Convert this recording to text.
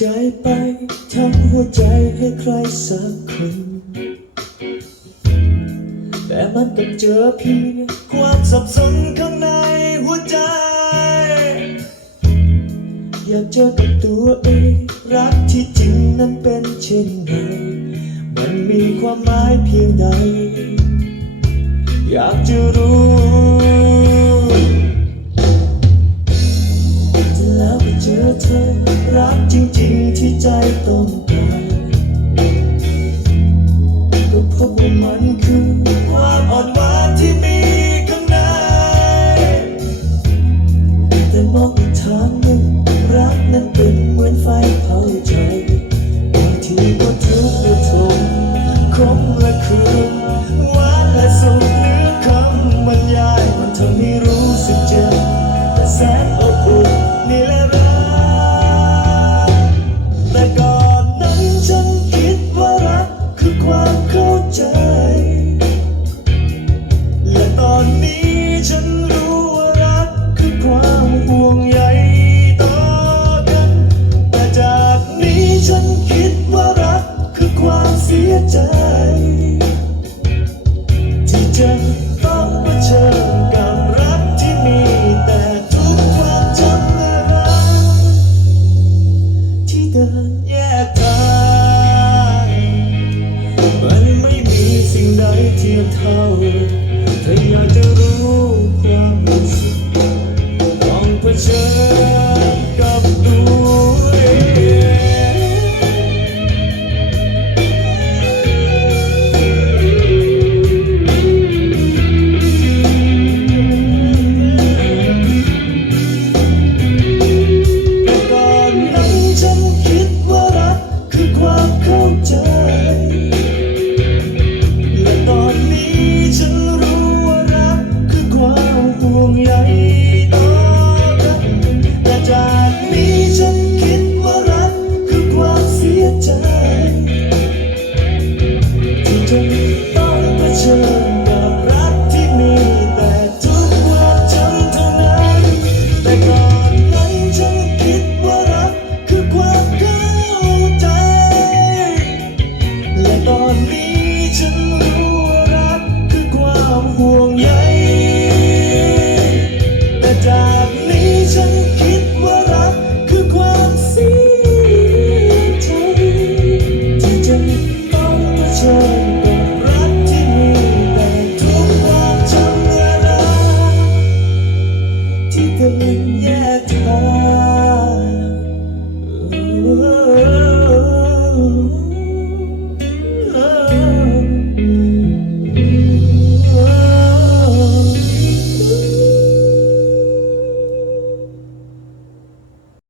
จริงใจไปทำหัวใจให้ใครสักคน แต่มันต้องเจอเพียงความสับสนข้างในหัวใจ อยากเจอกับตัวเอง รักที่จริงนั้นเป็นเช่นไรมันมีความหมายเพียงใด อยากจะรู้ เจอเธอรักจริงๆที่ใจต้องการก็พบว่ามันคือความอ่อนหวานที่มีข้างใน แต่มองอีกทางหนึ่งรักนั้นเป็นเหมือนไฟเผาใจบางทีก็ทุกข์และทนคมและคืน ฉันรู้ว่ารักคือความห่วงใยต่อกัน แต่จากนี้ฉันคิดว่ารักคือความเสียใจ ที่จะต้องเผชิญกับรักที่มีแต่ทุกความจำและรักที่เดินแยกทางมันไม่มีสิ่งใดเทียบเท่าถ้าอยากจะรู้ ต้ ห่วงใยแต่จากนี้ฉันคิดว่ารักคือความเสียใจที่จะต้องเผชิญกับรักที่มีแต่ทุกความจำและรักที่เดินแยกทาง